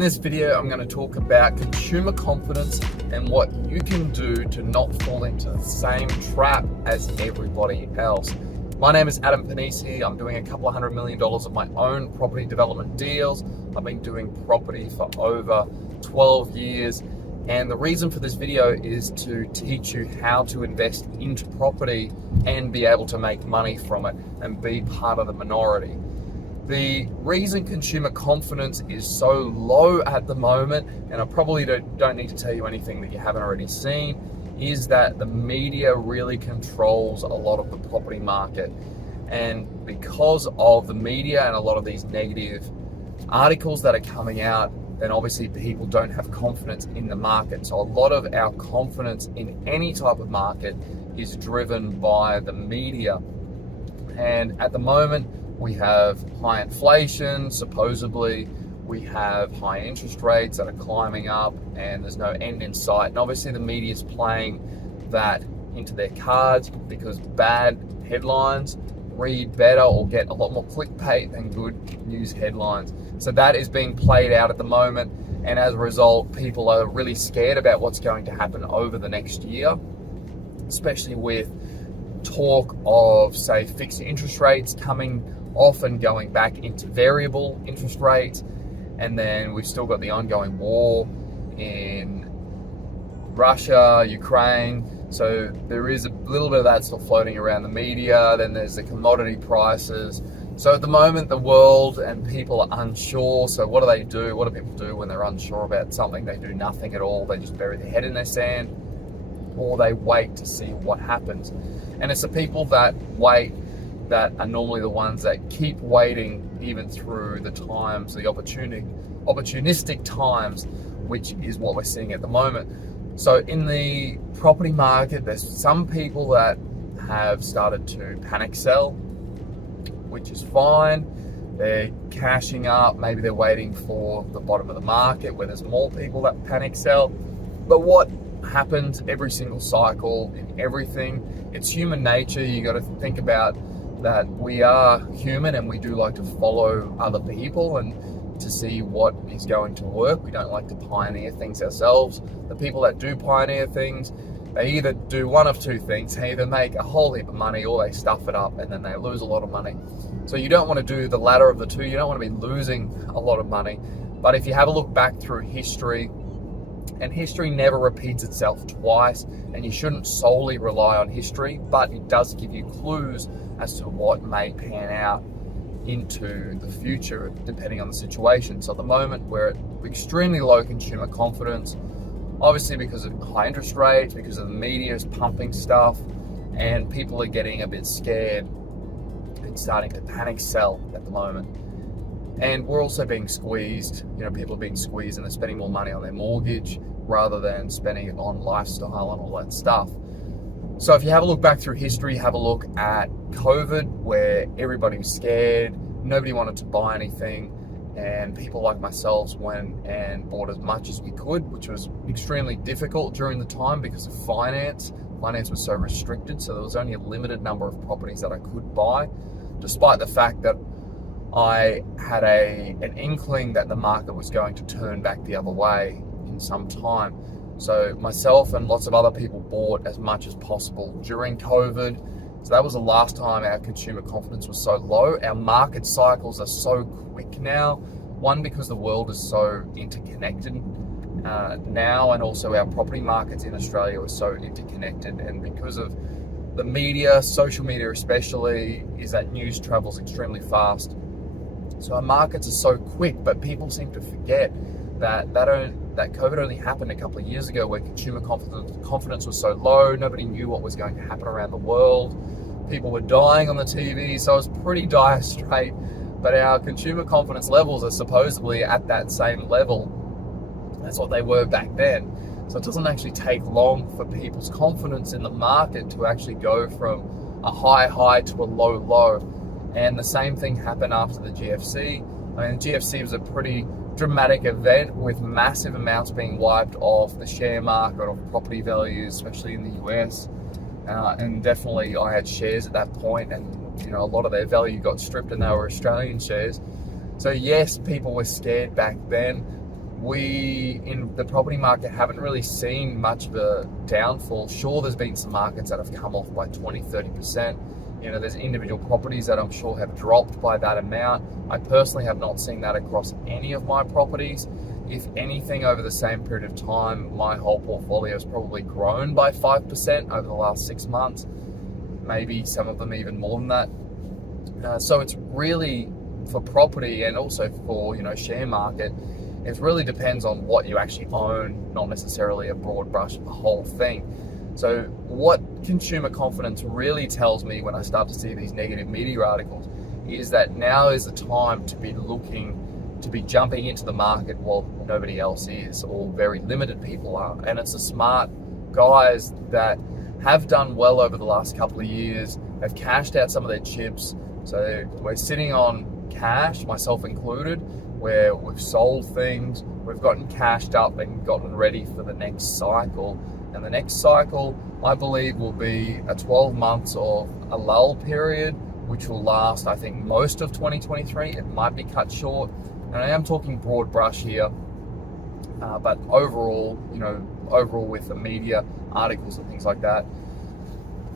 In this video, I'm going to talk about consumer confidence and what you can do to not fall into the same trap as everybody else. My name is Adam Panisi. I'm doing a couple of $100 million of my own property development deals. I've been doing property for over 12 years. And the reason for this video is to teach you how to invest into property and be able to make money from it and be part of the minority. The reason consumer confidence is so low at the moment, and I probably don't need to tell you anything that you haven't already seen, is that the media really controls a lot of the property market. And because of the media and a lot of these negative articles that are coming out, then obviously people don't have confidence in the market. So a lot of our confidence in any type of market is driven by the media. And at the moment, we have high inflation, supposedly. We have high interest rates that are climbing up and there's no end in sight. And obviously the media is playing that into their cards because bad headlines read better or get a lot more clickbait than good news headlines. So that is being played out at the moment. And as a result, people are really scared about what's going to happen over the next year, especially with talk of, say, fixed interest rates coming off and going back into variable interest rates. And then we've still got the ongoing war in Russia, Ukraine. So there is a little bit of that still floating around the media. Then there's the commodity prices. So at the moment, the world and people are unsure. So what do? What do people do when they're unsure about something? They do nothing at all. They just bury their head in their sand, or they wait to see what happens. And it's the people that wait that are normally the ones that keep waiting even through the times, the opportunistic times, which is what we're seeing at the moment. So in the property market, there's some people that have started to panic sell, which is fine. They're cashing up, maybe they're waiting for the bottom of the market where there's more people that panic sell. But what happens every single cycle in everything, it's human nature. You got to think about that we are human and we do like to follow other people and to see what is going to work. We don't like to pioneer things ourselves. The people that do pioneer things, they either do one of two things. They either make a whole heap of money or they stuff it up and then they lose a lot of money. So you don't want to do the latter of the two. You don't want to be losing a lot of money. But if you have a look back through history, and history never repeats itself twice, and you shouldn't solely rely on history, but it does give you clues as to what may pan out into the future depending on the situation. So at the moment we're at extremely low consumer confidence, obviously because of high interest rates, because of the media is pumping stuff, and people are getting a bit scared and starting to panic sell at the moment. And we're also being squeezed. People are being squeezed and they're spending more money on their mortgage rather than spending it on lifestyle and all that stuff. So if you have a look back through history, have a look at COVID, where everybody was scared, nobody wanted to buy anything, and people like myself went and bought as much as we could, which was extremely difficult during the time because of finance. Finance was so restricted, so there was only a limited number of properties that I could buy, despite the fact that I had an inkling that the market was going to turn back the other way in some time. So myself and lots of other people bought as much as possible during COVID. So that was the last time our consumer confidence was so low. Our market cycles are so quick now. One, because the world is so interconnected now, and also our property markets in Australia are so interconnected. And because of the media, social media especially, is that news travels extremely fast. So our markets are so quick, but people seem to forget that COVID only happened a couple of years ago, where consumer confidence was so low. Nobody knew what was going to happen around the world. People were dying on the TV, so it was pretty dire straight. But our consumer confidence levels are supposedly at that same level. That's what they were back then. So it doesn't actually take long for people's confidence in the market to actually go from a high to a low. And the same thing happened after the GFC. I mean, the GFC was a pretty dramatic event with massive amounts being wiped off the share market, of property values, especially in the US. And definitely I had shares at that point, and a lot of their value got stripped and they were Australian shares. So yes, people were scared back then, we in the property market haven't really seen much of a downfall. Sure, there's been some markets that have come off by 20-30%. There's individual properties that I'm sure have dropped by that amount. I personally have not seen that across any of my properties. If anything, over the same period of time, my whole portfolio has probably grown by 5% over the last 6 months, maybe some of them even more than that. So it's really, for property and also for share market, it really depends on what you actually own, not necessarily a broad brush of the whole thing. So what consumer confidence really tells me when I start to see these negative media articles is that now is the time to be jumping into the market while nobody else is, or very limited people are. And it's the smart guys that have done well over the last couple of years, have cashed out some of their chips. So we're sitting on cash, myself included, where we've sold things, we've gotten cashed up and gotten ready for the next cycle. And the next cycle, I believe, will be a 12 months of a lull period, which will last, I think, most of 2023. It might be cut short. And I am talking broad brush here, but overall with the media articles and things like that,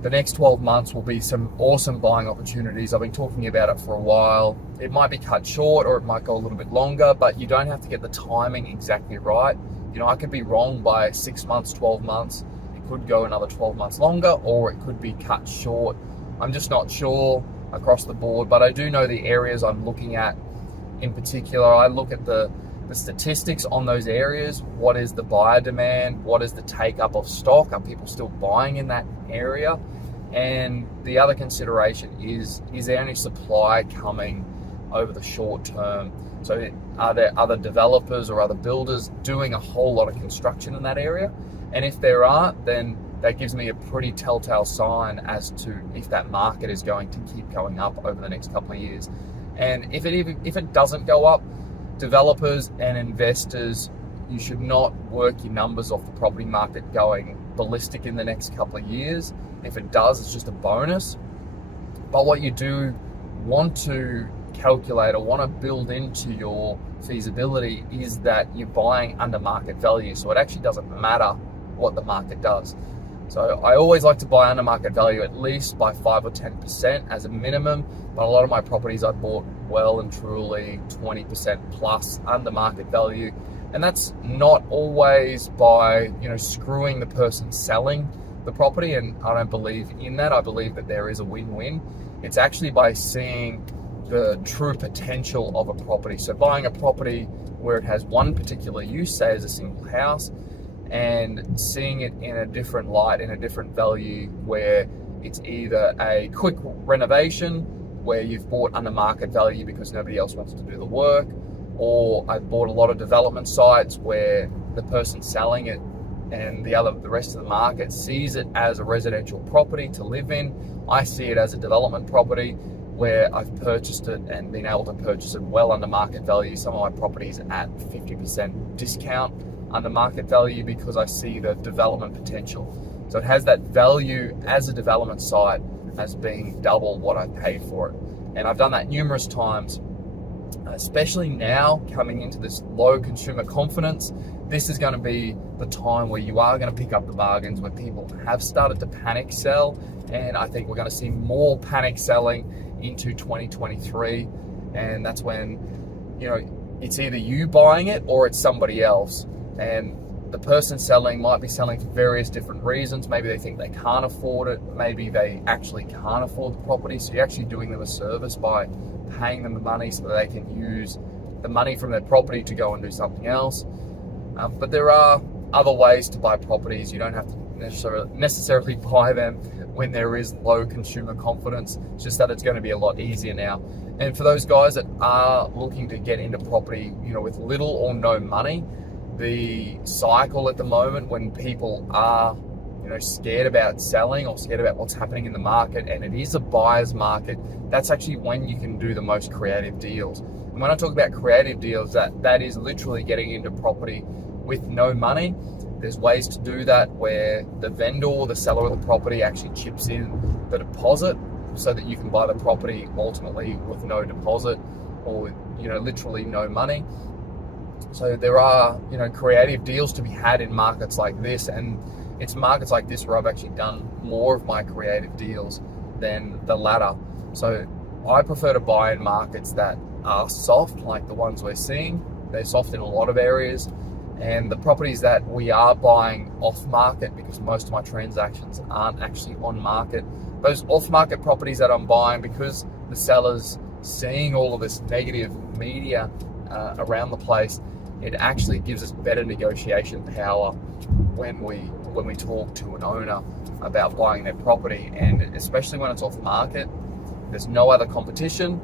the next 12 months will be some awesome buying opportunities. I've been talking about it for a while. It might be cut short or it might go a little bit longer, but you don't have to get the timing exactly right. I could be wrong by 6 months, 12 months. It could go another 12 months longer, or it could be cut short. I'm just not sure across the board, but I do know the areas I'm looking at in particular. I look at the statistics on those areas. What is the buyer demand? What is the take up of stock? Are people still buying in that area? And the other consideration is there any supply coming over the short term? So are there other developers or other builders doing a whole lot of construction in that area? And if there aren't, then that gives me a pretty telltale sign as to if that market is going to keep going up over the next couple of years. And if it doesn't go up, developers and investors, you should not work your numbers off the property market going ballistic in the next couple of years. If it does, it's just a bonus. But what you do want to calculate or want to build into your feasibility is that you're buying under market value. So it actually doesn't matter what the market does. So I always like to buy under market value at least by 5 or 10% as a minimum. But a lot of my properties I bought well and truly 20% plus under market value. And that's not always by, screwing the person selling the property. And I don't believe in that. I believe that there is a win-win. It's actually by seeing the true potential of a property. So buying a property where it has one particular use, say as a single house, and seeing it in a different light, in a different value, where it's either a quick renovation where you've bought under market value because nobody else wants to do the work, or I've bought a lot of development sites where the person selling it and the rest of the market sees it as a residential property to live in. I see it as a development property where I've purchased it and been able to purchase it well under market value. Some of my properties at 50% discount under market value because I see the development potential. So it has that value as a development site as being double what I paid for it. And I've done that numerous times, especially now coming into this low consumer confidence. This is going to be the time where you are going to pick up the bargains, where people have started to panic sell. And I think we're going to see more panic selling into 2023. And that's when, it's either you buying it or it's somebody else. And the person selling might be selling for various different reasons. Maybe they think they can't afford it. Maybe they actually can't afford the property. So you're actually doing them a service by paying them the money so that they can use the money from their property to go and do something else. But there are other ways to buy properties. You don't have to necessarily buy them when there is low consumer confidence. It's just that it's going to be a lot easier now. And for those guys that are looking to get into property, with little or no money, the cycle at the moment when people are, scared about selling or scared about what's happening in the market, and it is a buyer's market, that's actually when you can do the most creative deals. And when I talk about creative deals, that is literally getting into property with no money. There's ways to do that where the vendor, the seller of the property, actually chips in the deposit so that you can buy the property ultimately with no deposit or, literally no money. So there are, creative deals to be had in markets like this, and it's markets like this where I've actually done more of my creative deals than the latter. So I prefer to buy in markets that are soft, like the ones we're seeing. They're soft in a lot of areas, and the properties that we are buying off market, because most of my transactions aren't actually on market, those off market properties that I'm buying, because the seller's seeing all of this negative media around the place, it actually gives us better negotiation power when we talk to an owner about buying their property. And especially when it's off market, there's no other competition,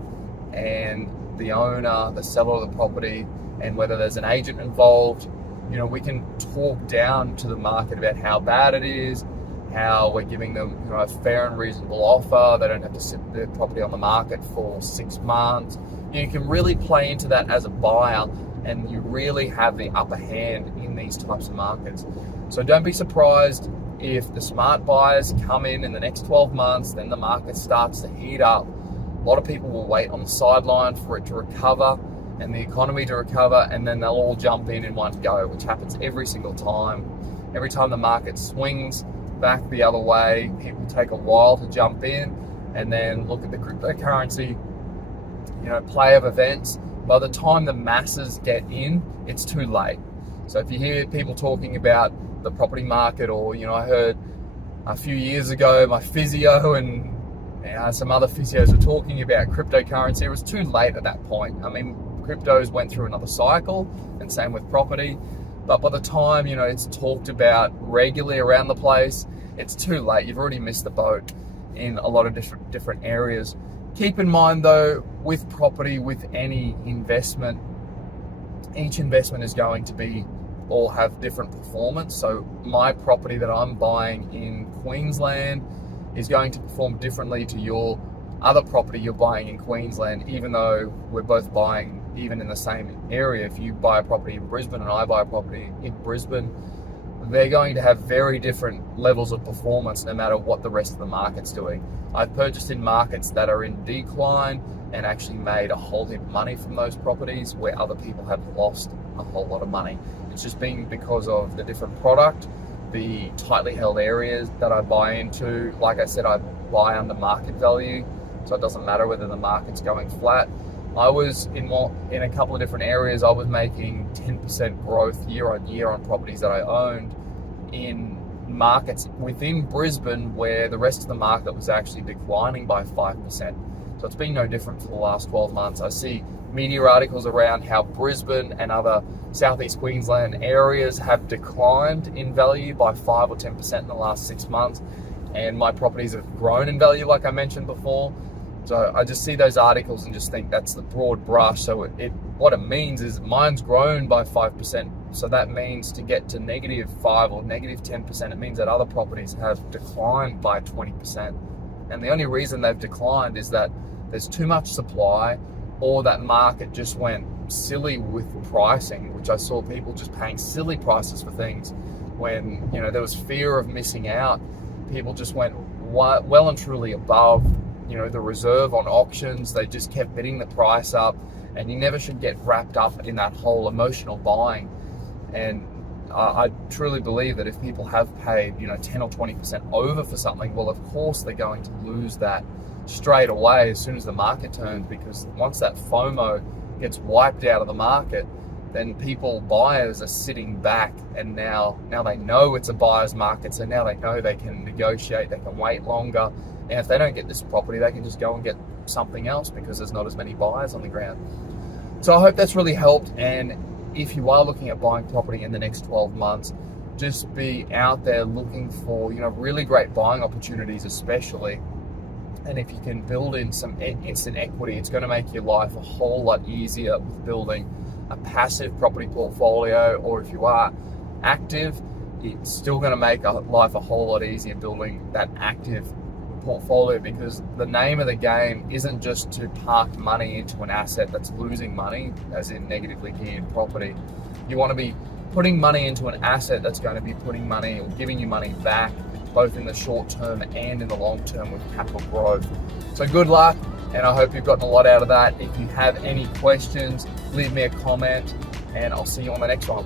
and the owner, the seller of the property, and whether there's an agent involved, we can talk down to the market about how bad it is, how we're giving them a fair and reasonable offer. They don't have to sit their property on the market for 6 months. You can really play into that as a buyer, and you really have the upper hand in these types of markets. So don't be surprised if the smart buyers come in the next 12 months, then the market starts to heat up. A lot of people will wait on the sideline for it to recover and the economy to recover, and then they'll all jump in one go, which happens every single time. Every time the market swings back the other way, people take a while to jump in, and then look at the cryptocurrency, play of events. By the time the masses get in, it's too late. So if you hear people talking about the property market, or I heard a few years ago my physio and some other physios were talking about cryptocurrency, it was too late at that point. I mean, cryptos went through another cycle, and same with property. But by the time it's talked about regularly around the place, it's too late. You've already missed the boat in a lot of different areas. Keep in mind though, with property, with any investment, each investment is going to all have different performance. So my property that I'm buying in Queensland is going to perform differently to your other property you're buying in Queensland, even though we're both buying even in the same area. If you buy a property in Brisbane and I buy a property in Brisbane, they're going to have very different levels of performance no matter what the rest of the market's doing. I've purchased in markets that are in decline and actually made a whole heap of money from those properties, where other people have lost a whole lot of money. It's just been because of the different product, the tightly held areas that I buy into. Like I said, I buy under market value, so it doesn't matter whether the market's going flat. I was in a couple of different areas. I was making 10% growth year on year on properties that I owned in markets within Brisbane, where the rest of the market was actually declining by 5%. So it's been no different for the last 12 months. I see media articles around how Brisbane and other southeast Queensland areas have declined in value by 5 or 10% in the last 6 months, and my properties have grown in value, like I mentioned before. So I just see those articles and just think that's the broad brush. So what it means is mine's grown by 5%. So that means to get to -5 or -10%, it means that other properties have declined by 20%. And the only reason they've declined is that there's too much supply, or that market just went silly with pricing, which I saw people just paying silly prices for things when there was fear of missing out. People just went well and truly above the reserve on auctions. They just kept bidding the price up, and you never should get wrapped up in that whole emotional buying. And I truly believe that if people have paid 10 or 20% over for something, well, of course they're going to lose that straight away as soon as the market turns, because once that FOMO gets wiped out of the market, then buyers are sitting back, and now they know it's a buyer's market, so now they know they can negotiate, they can wait longer, and if they don't get this property, they can just go and get something else because there's not as many buyers on the ground. So I hope that's really helped, and if you are looking at buying property in the next 12 months, just be out there looking for really great buying opportunities, especially. And if you can build in some instant equity, it's going to make your life a whole lot easier with building a passive property portfolio. Or if you are active, it's still going to make life a whole lot easier building that active portfolio, because the name of the game isn't just to park money into an asset that's losing money, as in negatively geared property. You want to be putting money into an asset that's going to be putting money or giving you money back, both in the short term and in the long term with capital growth. So good luck, and I hope you've gotten a lot out of that. If you have any questions, leave me a comment, and I'll see you on the next one.